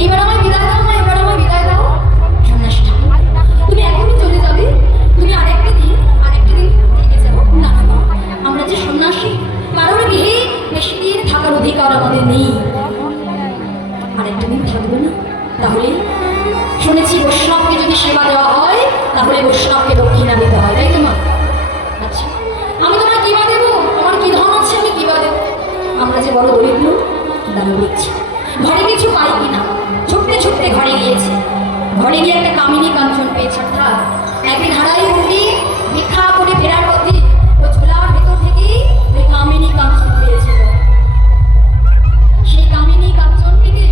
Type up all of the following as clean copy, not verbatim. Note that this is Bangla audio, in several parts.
এইবার আমায় বিদায় দাও না, এবার আমায় বিদায় দাও। সন্ন্যাসী ঠাকুর, তুমি এখনই চলে যাবে? তুমি আরেকটা দিন থেকে যাবো? না না না, আমরা যে সন্ন্যাসী, কারোর গৃহে বেশি দিন থাকার অধিকার আমাদের নেই। আরেকটা দিন থাকবে না? তাহলে শুনেছি বৈষ্ণবকে যদি সেবা দেওয়া হয় তাহলে বৈষ্ণবকে দক্ষিণা দিতে হয়, তাই তো মা? আচ্ছা, আমি তোমার কিবা দেবো? আমার কি ধন আছে, আমি কিবা দেবো? আমরা যে বড় দরিদ্র, দাঁড়ো দিচ্ছি। ঘরে কিছু পাই কিনা ছুটতে ছুটতে ঘরে গিয়েছে। ঘরে গিয়ে একটা কামিনী কাঞ্চন পেয়েছে। অর্থাৎ একদিন হারাই মুন্ডি ভিক্ষা করে ফেরার পথে ওই ঝোলার ভেতর থেকেই ওই কামিনী কাঞ্চন পেয়েছিল। সেই কামিনী কাঞ্চনটিকে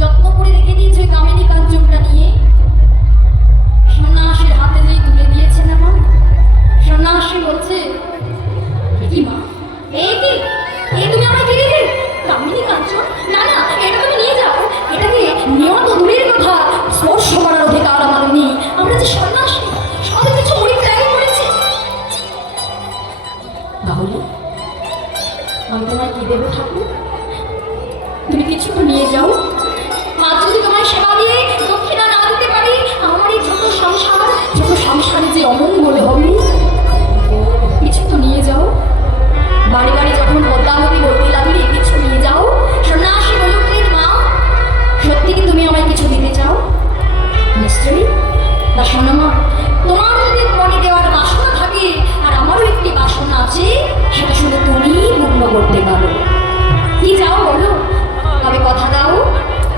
যত্ন করে রেখে দিয়েছে। ওই কামিনী কাঞ্চনটা নিয়ে সন্ন্যাসীর হাতে যেই তুলে দিয়েছে না মা, সন্ন্যাসী বলছে, কি মা, এই কি, এই তুমি আমায় কি দিলে? কামিনী কাঞ্চন? না না, এটা তুমি নিয়ে যাও। এটাকে নেওয়া তো দূরের কথা, স্পর্শ করার অধিকার আমাদের নেই। আমরা যে সন্ন্যাসী, সব কিছু পরিত্যাগ করেছি। তাহলে আমি তোমায় কি দেবো ঠাকুর? তুমি কিছু তো নিয়ে যাও। মা যদি তোমার সেবা দিয়ে দক্ষিণা না দিতে পারি, আমার এই ছোট সংসারে যে অমঙ্গল হবে। কিছু তো নিয়ে যাও। বাড়ি বাড়ি যখন পদ্মাবতী বলতে লাগলে কিছু নিয়ে যাও। সন্ন্যাসী বললেন, মা সত্যি কি তুমি আমায় কিছু দিতে চাও? নিশ্চয়ই। তা শোনো মা, তোমার যদি মনে দেওয়ার বাসনা থাকে, আর আমারও একটি বাসনা আছে, সেটা শুধু তুমি পূর্ণ করতে পারো। কি যাও বলো? তবে কথা দাও,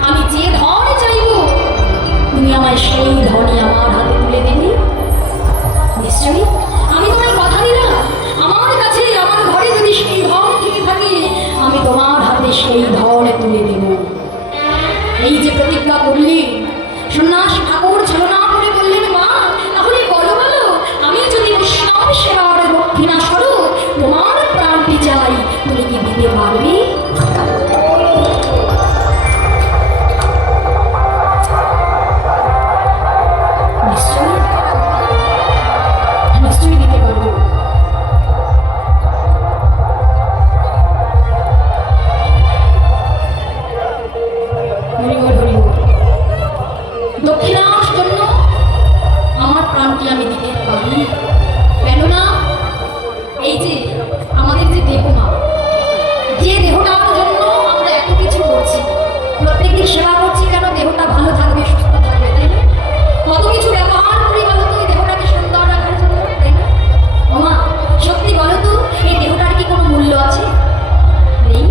আমি যে ধন চাইব তুমি আমায় সেই ধনই আমার হাতে তুলে দেবে। নিশ্চয়ই। আমি তোমায় কথা দিলাম, আমার কাছে আমার ঘরে যদি সেই ধন থেকে থাকে, আমি তোমার হাতে সেই ধন তুলে দেব। এই যে প্রতিজ্ঞা করলে, সন্ন্যাসী ঠাকুর ছলনা করে বললেন, মা তাহলে বলো বলো, আমি যদি বৈষ্ণব সেবার দক্ষিণা স্বরূপ তোমার প্রাণটি চাই, তুমি কি দিতে পারবে? নিশ্চয়ই দিতে পারবো। দক্ষিণার জন্য আমার প্রাণটি আমি দিতে পারি। কেননা এই যে আমাদের যে দেহ মা, যে দেহটার জন্য আমরা এত কিছু করছি, প্রত্যেকদিন সেবা করছি, কেন? দেহটা ভালো থাকবে, সুস্থ থাকবে, তাই না? কত কিছু ব্যবহার করি বলো তো এই দেহটাকে সুন্দর রাখার জন্য, তাই না? ওমা সত্যি বলো তো, এই দেহটার কি কোনো মূল্য আছে? নেই।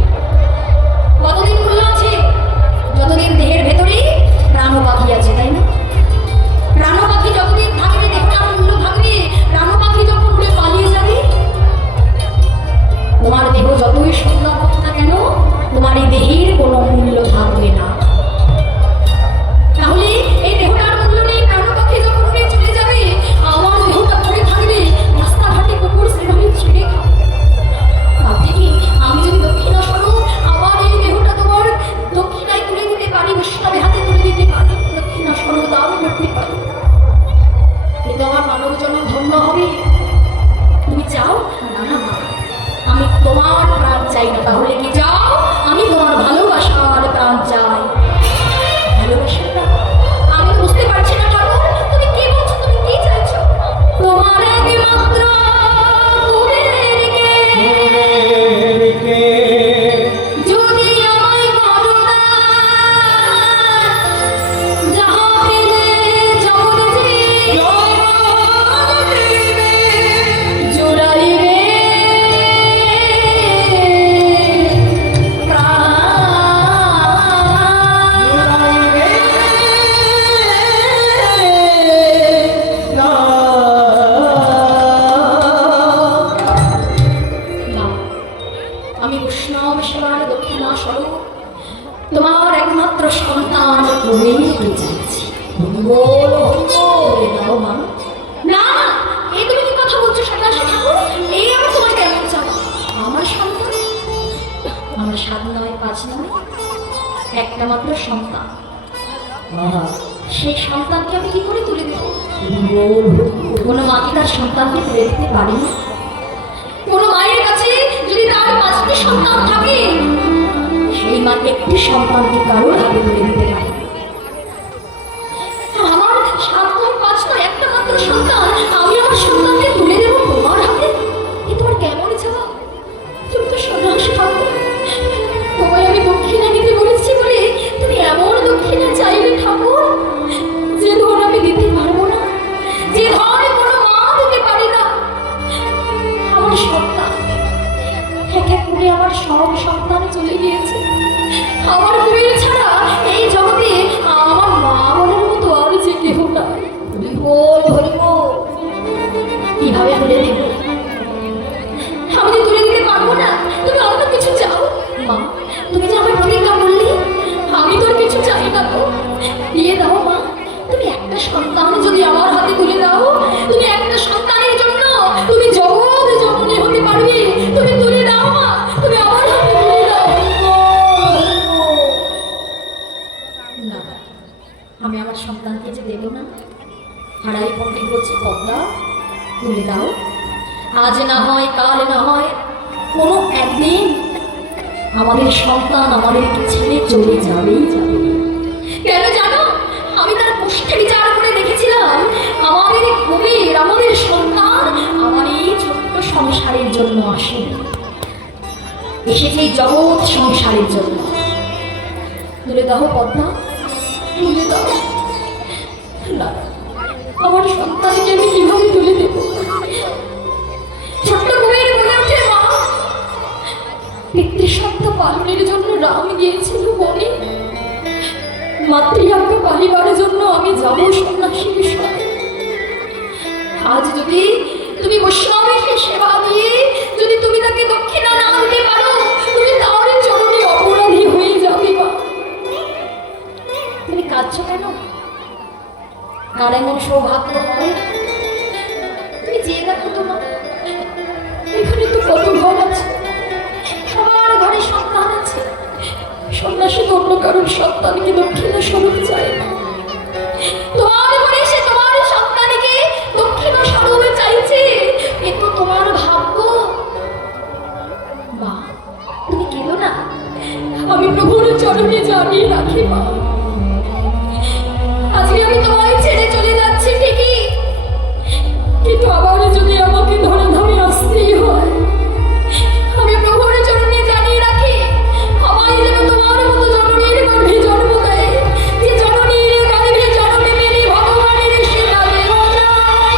কতদিন মূল্য আছে? যতদিন দেহের ভেতরে প্রাণ পাখি আছে, তাই না? প্রাণ পাখি যতদিন থাকবে দেহটার মূল্য থাকবে। প্রাণ পাখি যখন উড়ে পালিয়ে যাবে, তোমার দেহ যতই সুন্দর হোক না কেন, তোমার এই দেহের কোনো মূল্য থাকবে না। তাহলে এই দেহটার মূল্য নেই। প্রাণ পাখি যখন উড়ে চলে যাবে, আমার দেহটা পড়ে থাকবে, রাস্তাঘাটে কুকুর শ্রীরামী ছিঁড়ে খাবে। তার থেকে আমি যদি দক্ষিণা স্বরূপ আবার এই দেহটা তোমার দক্ষিণায় তুলে দিতে পারি, বৈষ্ণবের হাতে তুলে দিতে পারি, দক্ষিণা স্বরূপ দান করতে পারি, কিন্তু আমার মানব জনক ধন্য হবে। তুমি চাও? না না মা, আমি তোমার প্রাণ চাই না। তাহলে কি চাও? আমি তোমার ভালোবাসার প্রাণ চাই। ভালোবাসার প্রাণ? আমি তো বুঝতে পারছি না ঠাকুর, তুমি কি বলছো? তুমি কি চাইছো? তোমার একমাত্র যদি আমায় করো না, যাহা পেলে জগৎ জোড়াইবে আমি বৈষ্ণব সেবার দক্ষিণা স্বরূপ তোমার একমাত্র সন্তান হয়ে যাচ্ছি। দাও মা। না, এই তুমি কি কথা বলছো সন্ন্যাসী ঠাকুর? এই আমার তোমার কেমন চাও? আমার সন্তান, আমার 7 নয় 5 নয়, একটা মাত্র সন্তান। সেই সন্তানকে আমি কি করে তুলে দেব? কোনো মা কি তার সন্তানকে তুলে দিতে পারে না? কোনো মায়ের কাছে যদি তার 5টি সন্তান থাকে, সেই মা একটি সন্তানকে কারোর হাতে তুলে দিতে পারে। দিয়ে দাও মা, তুমি একটা সন্তান যদি আমার হাতে তুলে দাও, তুমি একটা সন্তানের জন্য তুমি জগৎ জননী হতে পারবে। তুমি তুলে দাও মা, তুমি আমার হাতে তুলে দাও। না, আমি আমার সন্তানকে যে দেবো না। হারাই পণ্ডিত বলছে, পদ্মা তুলে দাও। আজ না হয়, কাল না হয়, কোনো একদিন আমাদের সন্তান আমাদেরকে ছেড়ে চলে যাবেই যাবে। কেন জানো? আমি তার কোষ্ঠে বিচার করে দেখেছিলাম, আমাদের কবির, আমাদের সন্তান আমার এই ছোট্ট সংসারের জন্য আসে, এসেছে এই জগৎ সংসারের জন্য। তুলে দাও পদ্মা, তুলে দাও। না, আমার সন্তানকে আমি কিভাবে তুলে দেব? ছোট্ট কবির মনে ওঠে, মা পিতৃসত্তা পালনের জন্য রাম গিয়েছিল বনে, মাতৃভাগ্য পালিবার জন্য আমি যাবো সন্ন্যাসীর সঙ্গে। আজ যদি তুমি বৈষ্ণবীকে সেবা দিয়ে যদি তুমি তাকে দক্ষিণা না দিতে পারো, তুমি তাহলে চরণে অপরাধী হয়ে যাবে। মা তুমি কাঁদছো কেন? কার এমন সৌভাগ্য হয়? তুমি চেয়ে দেখো তো মা, এখানে তো কত ঘর আছে, সবার ঘরে সন্তান আছে। সন্ন্যাসী তো অন্য কারোর সন্তানকে দক্ষিণা স্বরূপ চায় না, তোমার ঘরে সে তোমার সন্তানকে দক্ষিণা স্বরূপে চাইছে। এ তো তোমার ভাগ্য। মা তুমি কেঁদো না, আমি প্রভুর চরণে জানিয়ে রাখি। মা আজকে আমি তোমায় ছেড়ে চলে যাচ্ছি ঠিকই, কিন্তু আবার যদি আমাকে ধরে ধরে আসতেই হয়, আমি প্রভুর চরণে জানিয়ে রাখি, আমায় যেন তোমার মতো জননীর গর্ভে জন্ম দেয়, যে জননীর গর্ভে জন্ম মেনে ভগবানের সেবা দেব যায়।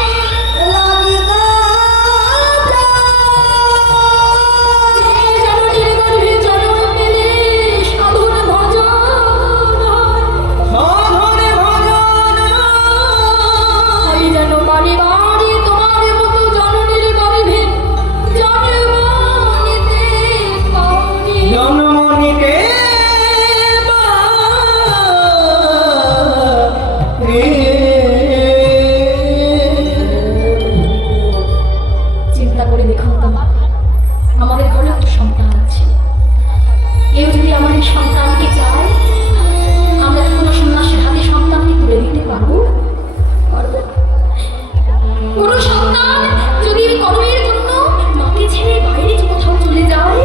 জননীর গর্ভে জন্ম মেনে সাধন ভজন আমি যেন বাড়ি বাড়ি তোমার মতো জননীর গর্ভে জন্ম নিতে পারি। চিন্তা করে দেখুন তো, আমাদের ঘরেও তো সন্তান আছে। কেউ যদি আমাদের সন্তানকে চায়, আমরা কি কোনো সন্ন্যাসীর হাতে সন্তানকে তুলে দিতে পারবো? পারবো না। কোনো সন্তান যদি কর্মের জন্য মাকে ছেড়ে বাইরে কোথাও চলে যায়,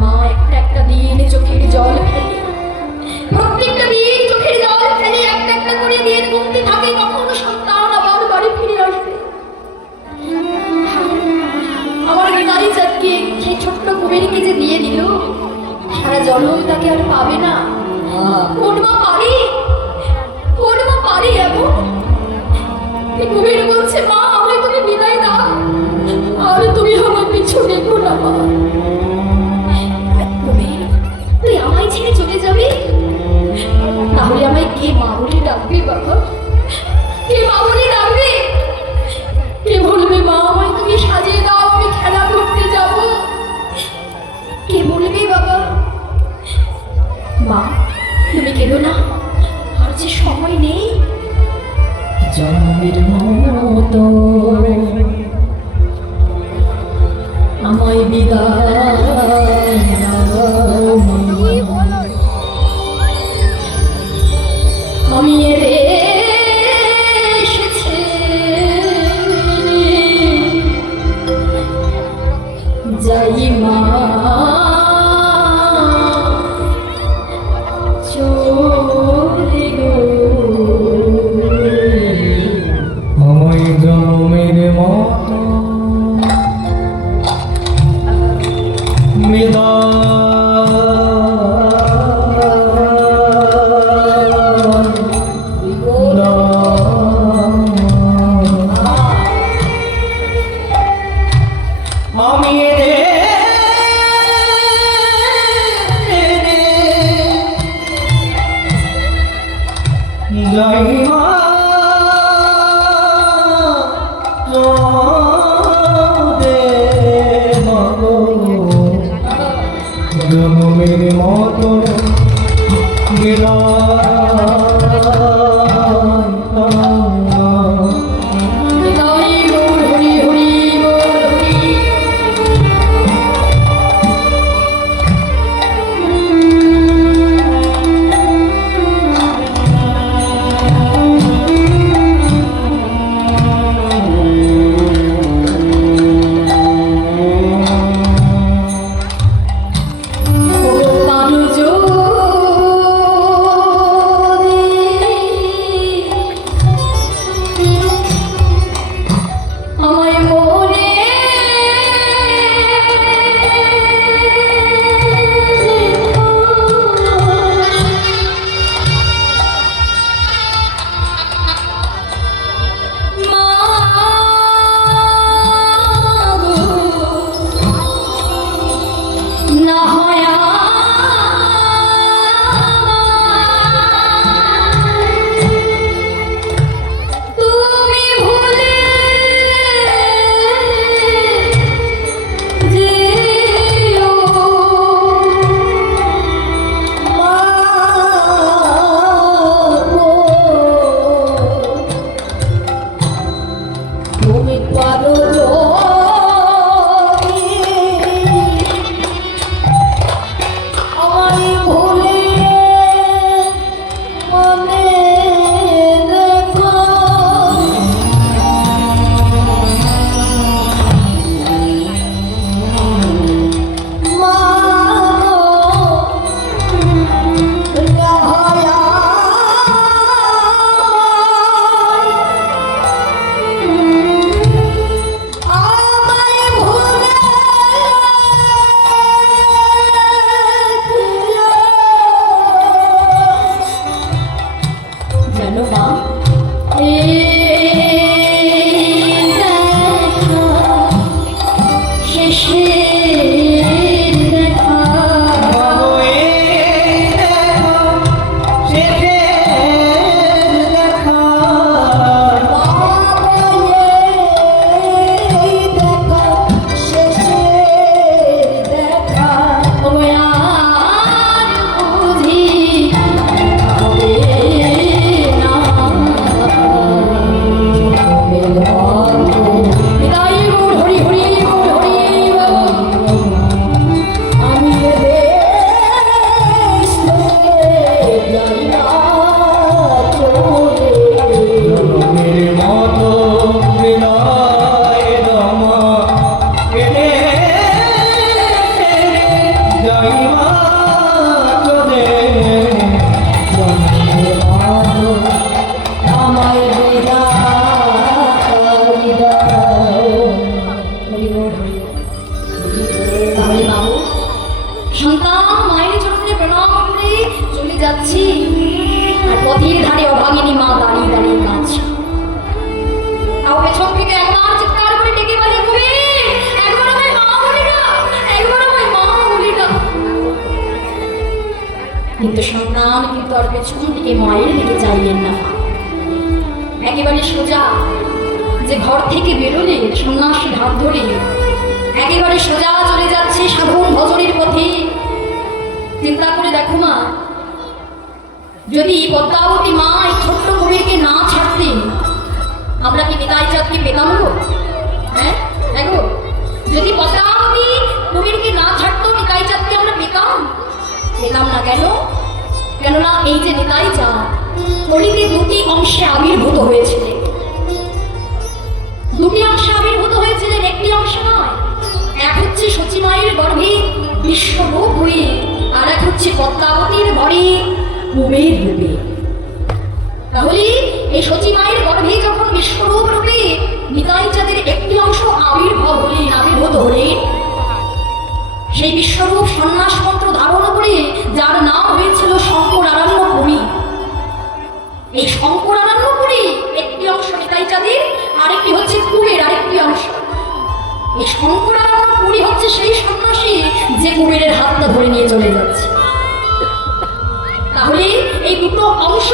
মা একটা একটা দিন চোখের জল ফেলে, প্রত্যেকটা দিন চোখের জল ফেলে একটা একটা করে দিন গুনতে থাকে, কখন সন্তান আবার বাড়ি ফিরে আসবে। আমার বিদায় চাঁদকে সেই ছোট্ট কুবেরকে যে দিয়ে দিল, সারা জন্ম তাকে আর পাবে না। কোন মা পারে, কোন মা পারে এমন? কুবের বলছে, মা আমায় তুমি বিদায় দাও, আর তুমি আমার পিছু দেখো না। মা কুবের, তুই আমায় ছেড়ে চলে যাবি, তাহলে আমায় কে মা বলে ডাকবে? বাবা কে মা বলে ডাকবে? কে বলবে, মা আমায় তুমি সাজিয়ে দাও, আমি খেলা করতে যাব? কে বলবে বাবা? মা তুমি কেঁদো না, আর যে সময় নেই। জন্মের মতো আমায় বিদায় দাও, আমি এসেছি যাই মা চলে গো। আমায় জন্মের মতো আমি যাই মা জন্মের মতো নিতাই গৌর হরি হরি বল হরি। আমায় মনে না হয় তুমি ভুলে যেও মা গো। তুমি পারো আমায় ভুলে মনে রেখো। মা গো, রাহায়া আমায় ভুলে জানো মা, শেষের দেখা সন্তান মায়ের চরণে প্রণাম করে চলে যাচ্ছি, আর পথের ধারে অভাগিনী মা দাঁড়িয়ে দাঁড়িয়ে কাঁদছে। তাও পেছন থেকে একবার চিৎকার করে ডেকে বলে, কবি একবার আমায় মা বলি না, একবার আমায় মা বলি না। কিন্তু সন্তান কিন্তু আর পেছন থেকে মায়ের দিকে চাইলেন না, একেবারে সোজা যে ঘর থেকে বেরোলে সন্ন্যাসীর হাত ধরে একেবারে সোজা চলে যাচ্ছে সাধন ভজনের পথে। চিন্তা করে দেখো মা, যদি পদ্মাবতী মা এই ছোট্ট কবিরকে না ছাড়তেন, আমরা কি নিতাই চাঁদকে পেতাম গো? হ্যাঁ দেখো, যদি পদ্মাবতী কবিরকে না ছাড়তো নিতাই চাঁদকে আমরা পেতাম না। কেন? কেননা এই যে নিতাই চাঁদ কলিতে দুটি অংশে আবির্ভূত হয়েছিলেন। দুটি অংশে আবির্ভূত হয়েছিলেন, একটি অংশ নয়। এক হচ্ছে সচী মায়ের গর্ভে বিশ্বরূপ হয়ে, আর এক হচ্ছে পদ্মাবতীর ঘরে কুবের রূপে। তাহলে এই সচী মায়ের গর্ভে যখন বিশ্বরূপ রূপে নিতাই চাঁদের একটি অংশ আবির্ভূত হলেন, সেই বিশ্বরূপ সন্ন্যাস মন্ত্র ধারণ করে যার নাম হয়েছিল শঙ্করারণ্যপুরী। এই শঙ্করারণ্যপুরী একটি অংশ নিতাই চাঁদের, আরেকটি হচ্ছে কুবের আরেকটি অংশ। এই শঙ্করারণ্যপুরী হচ্ছে সেই সন্ন্যাসী যে কুবেরের হাতটা ধরে নিয়ে চলে যাচ্ছে। তাহলে এই দুটো অংশ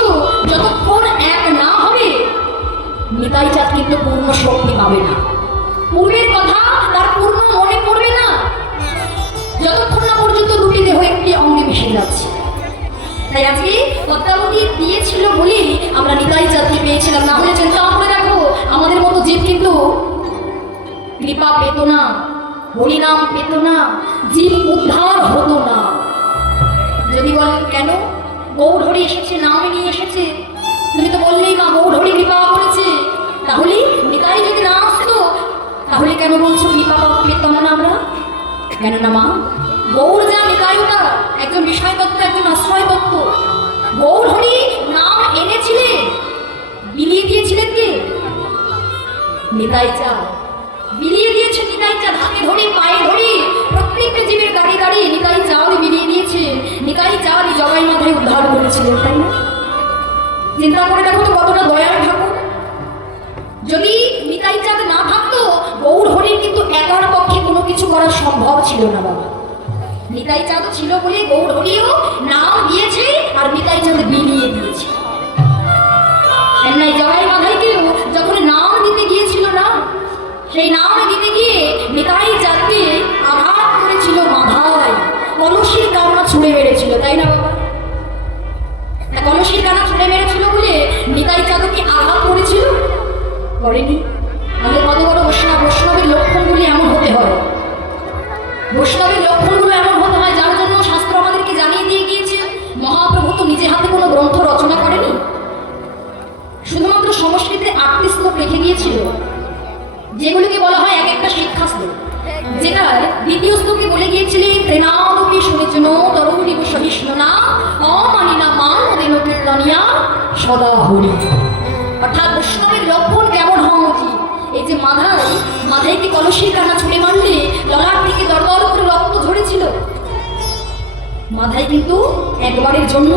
যতক্ষণ এক না হবে, নিতাই চাঁদ কিন্তু পূর্ণ শক্তি পাবে না, পূর্বের কথা তার পূর্ণ মনে পড়বে না, যতক্ষণ না পর্যন্ত দুটি দেহ একটি অঙ্গে মিশে যাচ্ছে। তাই আজকে পদ্মাবতী দিয়েছিল বলেই আমরা নিতাই চাঁদকে পেয়েছিলাম, না হলে চিন্তা করে দেখো আমাদের মতো জীব কিন্তু কৃপা পেত না, হরিনাম পেত না, জীব উদ্ধার হতো না। যদি বলেন কেন, গৌর হরি এসেছে, নাম নিয়ে এসেছে, তুমি তো বললেই মা গৌর হরি কৃপা করেছে, তাহলে নিতাই যদি না আসতো তাহলে কেন বলছো কৃপা পেতাম না আমরা? কেন না মা, গৌর যা নিতাইটা একজন বিষয় তত্ত্ব, একজন আশ্রয় তত্ত্ব। গৌর হরি নাম এনেছিলেন, বিলিয়ে দিয়েছিলেন কে? নিতাই চাঁদ বিলিয়ে দিয়েছে। নিতাই চাঁদ হাতে ধরে পায়ে ধরে প্রত্যেকটা জীবের দাঁড়িয়ে দাঁড়িয়ে নিতাই চাঁদ বিলিয়ে দিয়েছে। নিতাই চাঁদ জগাই মাথায় উদ্ধার করেছিলেন, তাই না? চিন্তা করে দেখো তো কতটা দয়ার ঠাকুর। যদি নিতাই চাঁদ না থাকতো গৌর হরির কিন্তু একার পক্ষে কোনো কিছু করা সম্ভব ছিল না বাবা। নিতাই চাঁদ ছিল বলে গৌর হরিও নাম দিয়েছে আর নিতাই চাঁদ বিলিয়ে দিয়েছে। জগাই মাথাইকেও যখন নাম দিতে গিয়েছিল না, সেই নাম দিতে গিয়ে নিতাই চাঁদকে আঘাত করেছিল মাথায়, কলসির কান্না ছুঁড়ে মেরেছিল, তাই না বাবা? কলসির কান্না ছুঁড়ে মেরেছিল বলে নিতাই চাঁদকে আঘাত করেছিল, করেনি? আমাদের কত বড় বৈষ্ণব, বৈষ্ণবের লক্ষণগুলি এমন হতে হয়, বৈষ্ণবের লক্ষণগুলো এমন হতে হয় যার জন্য শাস্ত্র আমাদেরকে জানিয়ে দিয়ে গিয়েছে। মহাপ্রভু তো নিজে হাতে কোনো গ্রন্থ রচনা করেনি, শুধুমাত্র সংস্কৃতে 8টি শ্লোক রেখে গিয়েছিল, যেগুলিকে বলা হয় এক একটা শিক্ষা শ্লোক। যেটার দ্বিতীয় শ্লোকে বলে গিয়েছিলেন ত্রেনাদপি শুনেছেন তরুণী সহিষ্ণু না অমানিনা মান দেন কীর্তনিয়া সদা হরি। অর্থাৎ বৈষ্ণবের লক্ষণ কেমন হওয়া উচিত? এই যে মাথায় কি কলসির কান্না ছুঁড়ে মারলে ললাট থেকে দরদর করে রক্ত ঝরেছিল, মাথায় কিন্তু একবারের জন্য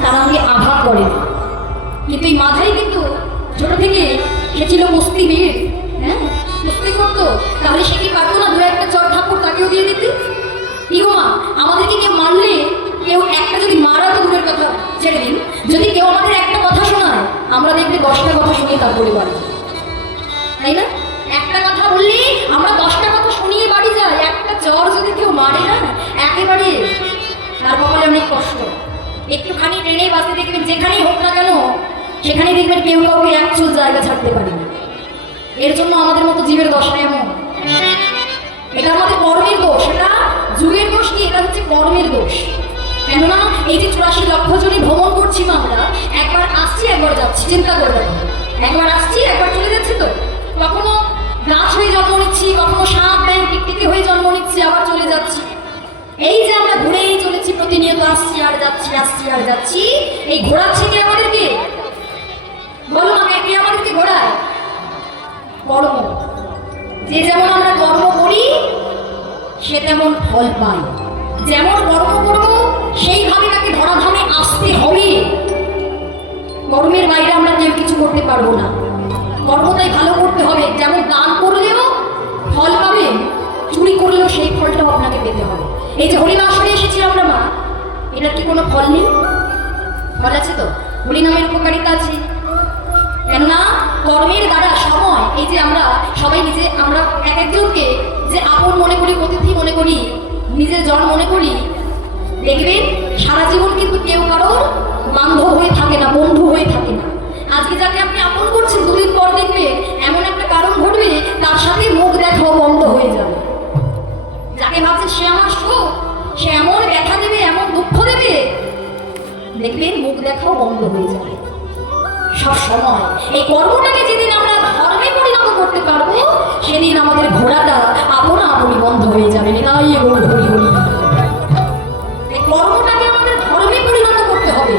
তারা আমাকে আঘাত করে, কিন্তু এই মাথায় কিন্তু ছোট থেকে সে ছিল মস্তিবীর, হ্যাঁ মস্তি করতো, তাহলে সে কি পারতো না দু একটা চর ঠাকুর তাকেও দিয়ে দিতে? কি গো মা, আমাদেরকে কেউ মারলে, কেউ একটা যদি মারা তো দূরের কথা ছেড়ে দিন, যদি কেউ আমাদের একটা কথা শোনায় আমরা দেখবে 10টা কথা শুনিয়ে তারপরে বাড়ি, তাই না? একটা কথা বললে আমরা 10টা কথা শুনিয়ে বাড়ি যাই। একটা চর যদি কেউ মারে না একেবারে তার কপালে অনেক কষ্ট। একটুখানি ট্রেনে বাসে দেখবেন যেখানেই হোক না কেন সেখানেই দেখবেন কেউ কাউকে এক চুল জায়গা ছাড়তে পারে না। এর জন্য আমাদের মতো জীবের দশা এমন। এটা আমাদের কর্মের দোষ, এটা যুগের দোষ কি, এটা হচ্ছে কর্মের দোষ। কেননা এই যে 84 লক্ষ জনই ভ্রমণ করছি আমরা, একবার আসছি একবার যাচ্ছি, চিন্তা করবেন, একবার আসছি একবার চলে যাচ্ছি, তো কখনো গাছ হয়ে জন্ম নিচ্ছি, কখনো সাপ ব্যাং টিকটিকি হয়ে জন্ম নিচ্ছি, আবার চলে যাচ্ছি। এই যে আমরা ঘুরেই চলেছি, প্রতিনিয়ত আসছি আর যাচ্ছি, আসছি আর যাচ্ছি, এই ঘোরাচ্ছে কে আমাদেরকে? বলো না, কে আমাদেরকে ঘোরায়? কর্ম। যে যেমন আমরা কর্ম করি সে তেমন ফল পাই, যেমন কর্ম করব সেইভাবে তাকে ধরাধামে আসতে হবে। কর্মের বাইরে আমরা কেউ কিছু করতে পারবো না, কর্মটাই ভালো করতে হবে। যেমন দান করলেও ফল পাবে, চুরি করলেও সেই ফলটাও আপনাকে পেতে হবে। এই যে হরিবাসরে এসেছি আমরা মা, এটার কি কোনো ফল নেই? ফল আছে তো, হরিনামের উপকারিতা আছে। কেননা কর্মের দ্বারা সময়, এই যে আমরা সবাই নিজে, আমরা এক একজনকে যে আপন মনে করি, অতিথি মনে করি, নিজের জন মনে করি, দেখবেন সারা জীবন কিন্তু কেউ কারোর বান্ধব হয়ে থাকে না, বন্ধু হয়ে থাকে না। আজকে যাকে আপনি আপন করছেন, দুদিন পর দেখবেন এমন একটা কারণ ঘটবে তার সাথে মুখ দেখাও বন্ধ হয়ে যাবে। যাকে ভাবছেন সে আমার সুখ, সে এমন ব্যথা দেবে, এমন দুঃখ দেবে, দেখবেন মুখ দেখাও বন্ধ হয়ে যাবে। সব সময় এই কর্মটাকে যেদিন আমরা ধর্মে পরিণত করতে পারবো সেদিন আমাদের ঘোড়াটা আপনা আপনি বন্ধ হয়ে যাবে। নিতাই গৌর হরি হরি। এই কর্মটাকে আমাদের ধর্মে পরিণত করতে হবে,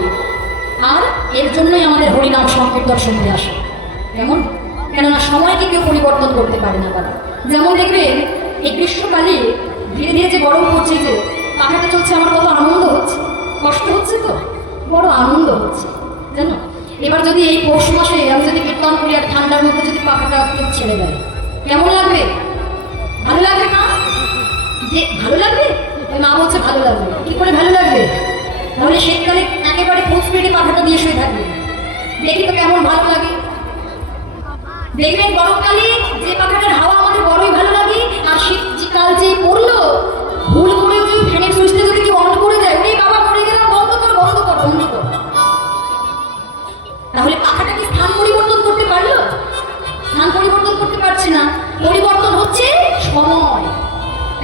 আর এর জন্যই আমাদের হরিনাম সংকীর্তন শুনতে আসে। কেমন? কেননা সময়কে কেউ পরিবর্তন করতে পারে না বাবা। যেমন দেখবেন এই গ্রীষ্মকালে ধীরে ধীরে যে গরম পড়ছে, যে পাখাটা চলছে, আমার কত আনন্দ হচ্ছে, কষ্ট হচ্ছে তো বড় আনন্দ হচ্ছে জানো। এবার যদি এই পৌষ মাসে আমি যদি কীর্তন করি আর ঠান্ডার মধ্যে যদি পাখাটা ছেড়ে দেয়, কেমন লাগবে? ভালো লাগবে না? যে ভালো লাগবে, ওই মা বলছে ভালো লাগবে। কি করে ভালো লাগবে? তাহলে শীতকালে একেবারে ফুল স্পিডে পাখাটা দিয়ে শুয়ে থাকবে, দেখি তো কেমন ভালো লাগে। দেখবেন গরমকালে যে পাখাটার হাওয়া আমাদের বড়ই ভালো লাগে, আর শীতকাল যে পড়লো ভুল করে যে ফ্যানের সুইচটা যদি কেউ অন করে দেয়, ওই বাবা মরে গেলাম, বন্ধ কর বন্ধ কর বন্ধ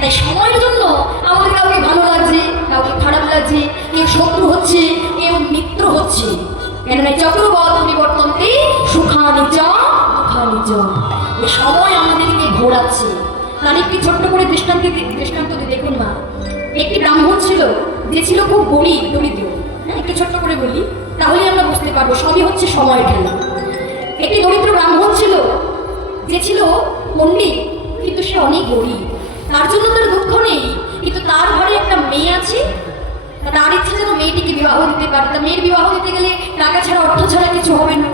তাই সময়ের জন্য আমাদের কাউকে ভালো লাগছে, কাউকে খারাপ লাগছে, কেউ শত্রু হচ্ছে, কেউ মিত্র হচ্ছে। কেননা চক্রবৎ পরিবর্তনতে সুখানি চ দুঃখানি চ, এই সময় আমাদেরকে ঘোরাচ্ছে। তার একটি ছোট্ট করে দৃষ্টান্ত দিয়ে দেখুন মা। একটি ব্রাহ্মণ ছিল, যে ছিল খুব গরিব দরিদ্র। হ্যাঁ, একটু ছোট্ট করে বলি, তাহলে আমরা বুঝতে পারবো সবই হচ্ছে সময়ের খেলা। একটি দরিদ্র ব্রাহ্মণ ছিল, যে ছিল পণ্ডিত, কিন্তু সে অনেক গরিব। তার জন্য তার দুঃখ নেই, কিন্তু তার ঘরে একটা মেয়ে আছে। তার ইচ্ছে যেন মেয়েটিকে বিবাহ দিতে পারে। তা মেয়ের বিবাহ দিতে গেলে টাকা ছাড়া, অর্থ ছাড়া কিছু হবে না।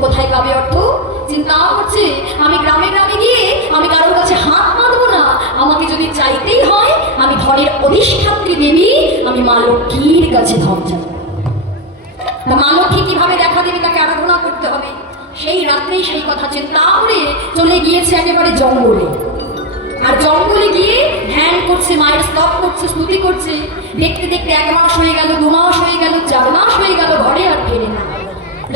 কোথায় পাবে অর্থ? চিন্তা করছে, আমি গ্রামে গ্রামে গিয়ে আমি কারোর কাছে হাত পাতবো না। আমাকে যদি চাইতেই হয়, আমি ঘরের অধিষ্ঠাত্রী দেবী, আমি মা লক্ষ্মীর কাছে ধন চাই। মা লক্ষ্মী কিভাবে দেখা দেবে, তাকে আরাধনা করতে হবে। সেই রাত্রেই সেই কথা চিন্তা করে চলে গিয়েছে একেবারে জঙ্গলে। আর জঙ্গলে গিয়ে ধ্যান করছে, মায়ের স্তব করছে, স্তুতি করছে। দেখতে দেখতে 1 মাস হয়ে গেল, 2 মাস হয়ে গেল, 4 মাস হয়ে গেল, ঘরে আর ফেরে না।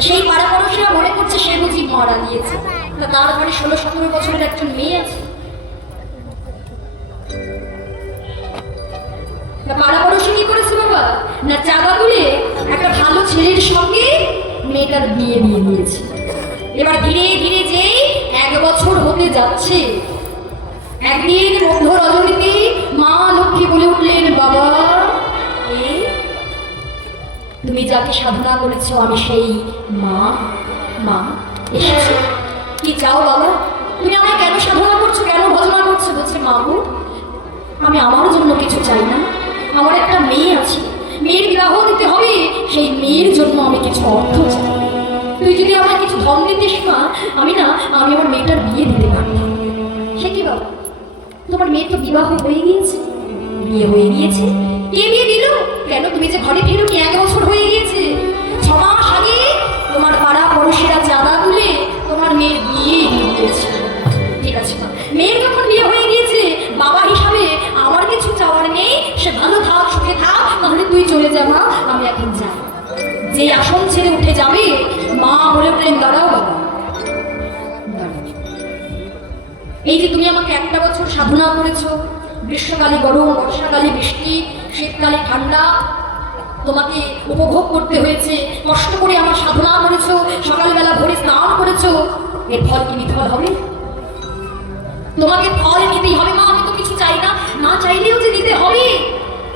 সেই পাড়া পড়শিরা মনে করছে সে বুঝি মারা গিয়েছে। তার ঘরে 16-17 বছরের একজন মেয়ে আছে। পাড়া পড়শি কি করেছে বাবা, না চাঁদা তুলে একটা ভালো ছেলের সঙ্গে মেয়েটার বিয়ে দিয়ে দিয়েছে। এবার ধীরে ধীরে যেই 1 বছর হতে যাচ্ছে, একদিন মধ্য রজনীতে মা লক্ষ্মী বলে উঠলেন, বাবা তুমি যাকে সাধনা করেছ, আমি সেই মা। মা এসেছো, কি চাও বাবা? তুমি আমায় কেন সাধনা করছো, কেন ভজনা করছো? বলছে, মা গো, আমি আমার জন্য কিছু চাই না। আমার একটা মেয়ে আছে, মেয়ের বিবাহ দিতে হবে। সেই মেয়ের জন্য আমি কিছু অর্থ চাই। তুই যদি আমায় কিছু ধন দিতিস মা, আমি আমার মেয়েটার বিয়ে দিতে পারতাম। সে কি বাবা, তোমার মেয়ের তো বিবাহ হয়ে গিয়েছে। বিয়ে হয়ে গিয়েছে? কে বিয়ে দিল? কেন তুমি যে ঘরে ফেরো কি 1 বছর হয়ে গিয়েছে? 6 মাস আগে তোমার পাড়া পড়শিরা চাঁদা তুলে তোমার মেয়ের বিয়ে দিয়ে দিয়েছে। ঠিক আছে মা, মেয়ের যখন বিয়ে হয়ে গিয়েছে, বাবা হিসাবে আমার কিছু চাওয়ার নেই। সে ভালো থাক, সুখে থাক, তাহলে তুই চলে যা মা, আমি এখন যাই। যে আসন ছেড়ে উঠে যাবে, মা বলে উঠলেন, দাঁড়াও বাবা, এই যে তুমি আমাকে 1টা বছর সাধনা করেছো, গ্রীষ্মকালে গরম, বর্ষাকালে বৃষ্টি, শীতকালে ঠান্ডা, তোমাকে উপভোগ করতে হয়েছে। কষ্ট করে আমার সাধনা করেছো, সকালবেলা ভোরে স্নান করেছো, এর ফল কি বিফল হবে? তোমাকে ফল নিতেই হবে মা। আমি তো কিছু চাই না, না চাইলেও যে দিতে হবে।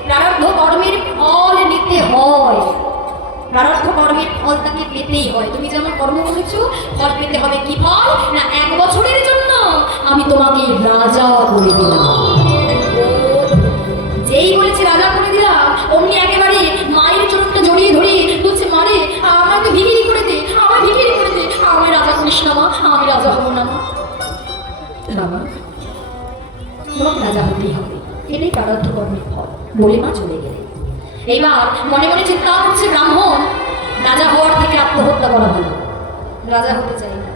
প্রারব্ধ কর্মের ফল নিতে হয়, প্রারব্ধ কর্মের ফল তাকে পেতেই হয়। তুমি যেমন কর্ম করেছো, ফল পেতে হবে। কি ফল? না 1 বছরের জন্য আমি তোমাকে রাজা করে দিলাম। যেই বলেছে রাজা করে দিলাম, অমনি একেবারে মায়ের চোখটা জড়িয়ে ধরে বলছে, মারে আমায় তো ভিখিরি করে দে, আমায় ভিখিরি করে দে, আমি রাজা করিস না মা, আমি রাজা হবো না মা। বাবা, তোমাকে রাজা হতেই হবে, এটাই প্রারব্ধ কর্মের ফল বলে মা চলে গেলে। এইবার মনে মনে চিন্তা করছে ব্রাহ্মণ, রাজা হওয়ার থেকে আত্মহত্যা করা ভালো। রাজা হতে চাই না,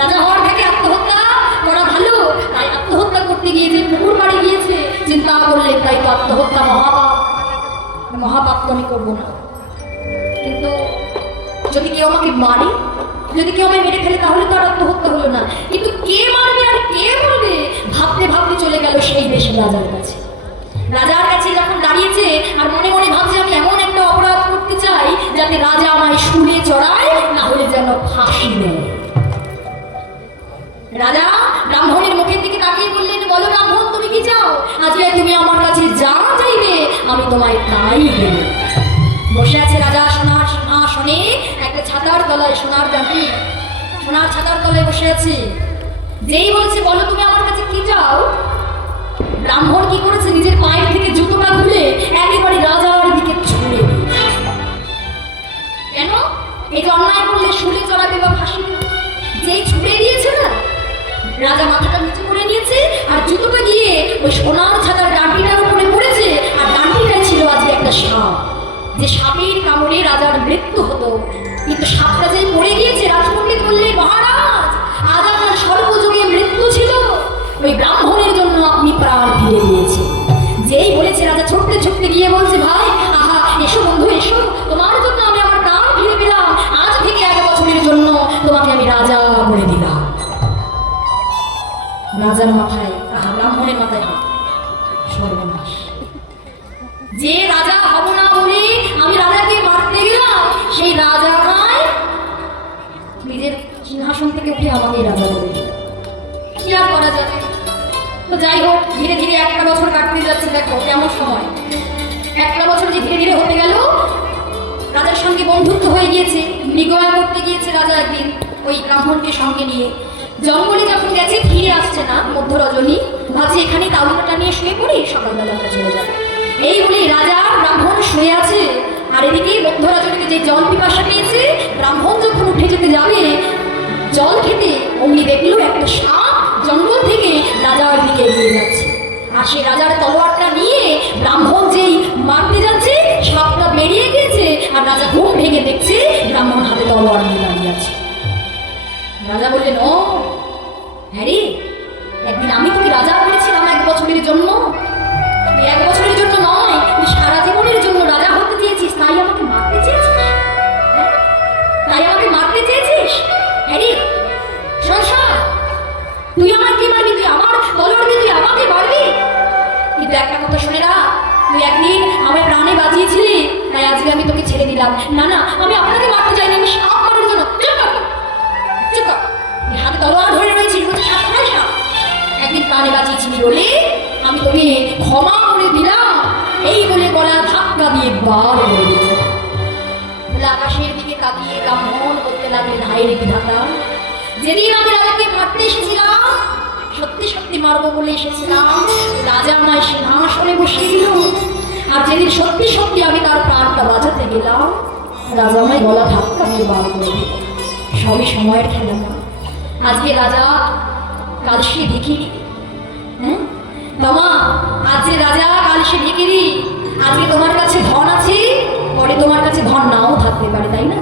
রাজা হওয়ার থেকে আত্মহত্যা করা ভালো। তাই আত্মহত্যা করতে গিয়ে যে পুকুর পাড়ে গিয়েছে, চিন্তা করলেন তাই তো আত্মহত্যা মহাপাপ, মহাপাপ তো আমি করবো না। কিন্তু যদি কেউ আমাকে মারে, যদি কেউ আমায় মেরে ফেলে, তাহলে তো আর আত্মহত্যা হলো না। কিন্তু কে মারবে আর কে মরবে, ভাবতে ভাবতে চলে গেল সেই দেশে রাজার কাছে। রাজার কাছে যখন দাঁড়িয়েছে আর মনে মনে ভাবছে, আমি এমন একটা অপরাধ করতে চাই যাতে রাজা আমায় শুলে চড়ায়, না হলে যেন ফাঁসি দেয়। রাজা ব্রাহ্মণের মুখের দিকে তাকিয়ে বললেন, বলো ব্রাহ্মণ, তুমি কি চাও? আজকে তুমি আমার কাছে যা চাইবে আমি তোমায় তাই দেব। বসে আছে রাজা সোনার সিংহাসনে, একটা ছাতার তলায়, সোনার ডাঁটি, সোনার ছাতার তলায় বসে আছে। যেই বলছে, বলো তুমি আমার কাছে কি চাও, ব্রাহ্মণ কি করেছে, নিজের পায়ের থেকে জুতোটা খুলে একেবারে রাজার দিকে ছুঁড়ে দিয়েছে। কেন? এই যে অন্যায় করলে শুলে চড়াবে বা ফাঁসি দেবে। যেই ছুঁড়ে দিয়েছে না, রাজা মাথাটা নিচু করে নিয়েছে, আর জুতোটা গিয়ে ওই সোনার ছাতার ডাঁটিটার উপরে পড়েছে। আর ডাঁটিটাই ছিল আজকে একটা সাপ, যে সাপের কামড়ে রাজার মৃত্যু হতো। কিন্তু সাপটা যেই পড়ে গিয়েছে, রাজপণ্ডিত বললে, মহারাজ, আজ আপনার সর্বযুগে মৃত্যু ছিল, ওই ব্রাহ্মণের জন্য আপনি প্রাণ ফিরে দিয়েছেন। যেই বলেছে, রাজা ছুটতে ছুটতে গিয়ে বলছে, ভাই, আহা, এসো বন্ধু, এসো, তোমার জন্য আমি আমার প্রাণ ফিরে পেলাম। আজ থেকে 1 বছরের জন্য তোমাকে আমি রাজা করে দিলাম। রাজার মাথায়, ব্রাহ্মণের মাথায় হাত। আমাকে রাজা বলে দিল। কি আর করা যাবে? তো যাই হোক, ধীরে ধীরে একটা বছর কাটতে যাচ্ছে। দেখো কেমন সময়, একটা বছর যে ধীরে ধীরে হতে গেল, রাজার সঙ্গে বন্ধুত্ব হয়ে গিয়েছে। মৃগয়া করতে গিয়েছে রাজা একদিন ওই ব্রাহ্মণকে সঙ্গে নিয়ে। জঙ্গলে যখন গেছে, ফিরে আসছে না মধ্য রজনী, ভাবছে এখানে তাউলাটা নিয়ে শুয়ে পড়ি, সকালবেলা আমরা চলে যাবে। এই বলে রাজা ব্রাহ্মণ শুয়ে আছে, আর এদিকে মধ্য রজনীকে যে জল পিপাসা পেয়েছে, ব্রাহ্মণ যখন উঠে যেতে যাবে জল খেতে, অমনি দেখলো একটা সাপ জঙ্গল থেকে রাজার দিকে এগিয়ে যাচ্ছে। আর সেই রাজার তলোয়ারটা নিয়ে ব্রাহ্মণ যেই মারতে যাচ্ছে, সাপটা বেরিয়ে গিয়েছে, আর রাজা ঘুম ভেঙে দেখছে ব্রাহ্মণ হাতে তলোয়ার নিয়ে দাঁড়িয়ে আছে। রাজা বললেন, ও হ্যাঁ রে, একদিন আমি তোকে রাজা করেছিলাম 1 বছরের জন্য। তুই 1 বছরের জন্য নয়, তুই সারা জীবনের জন্য রাজা হতে চেয়েছিস, তাই আমাকে মারতে চেয়েছিস? হ্যাঁ? তাই আমাকে মারতে চেয়েছিস? হ্যাঁ রে, শোন, তুই আমার কি মারবি? তুই আমার তলোয়ার দিয়ে তুই আমাকে মারবি? কিন্তু একটা কথা শুনে না, তুই একদিন আমার প্রাণে বাঁচিয়েছিলি, তাই আজকে আমি তোকে ছেড়ে দিলাম। না না, আমি আপনাকে মারতে চাইনি, আমি সাপ মারার জন্য। চুপ কর, চুপ কর, তুই হাতে তলোয়ার ধরে রয়েছিস, বলছিস সাপ মারাই সাপ। একদিন প্রাণে বাঁচিয়েছিলি বলে আমি তোকে ক্ষমা করে দিলাম। এই বলে গলা ধাক্কা দিয়ে বার করে দিল। আকাশের দিকে তাকিয়ে ব্রাহ্মণ করতে লাগলেন, হায় রে বিধাতা, যেদিন আমি রাজাকে মারতে এসেছিলাম, সত্যি সত্যি মারবো বলে এসেছিলাম, রাজা আমায় সিংহাসনে বসিয়ে দিল। আর যেদিন সত্যি সত্যি আমি তার প্রাণটা বাঁচাতে গেলাম, রাজা আমায় গলা ধাক্কা দিয়ে বার করে দিল। সবই সময়ের খেলা। আজকে রাজা, কাল সে ভিখিরি। হ্যাঁ বাবা, আজ যে রাজা, কাল সে ভিখিরি। আজকে তোমার কাছে ধন আছে, পরে তোমার কাছে ধন নাও থাকতে পারে, তাই না?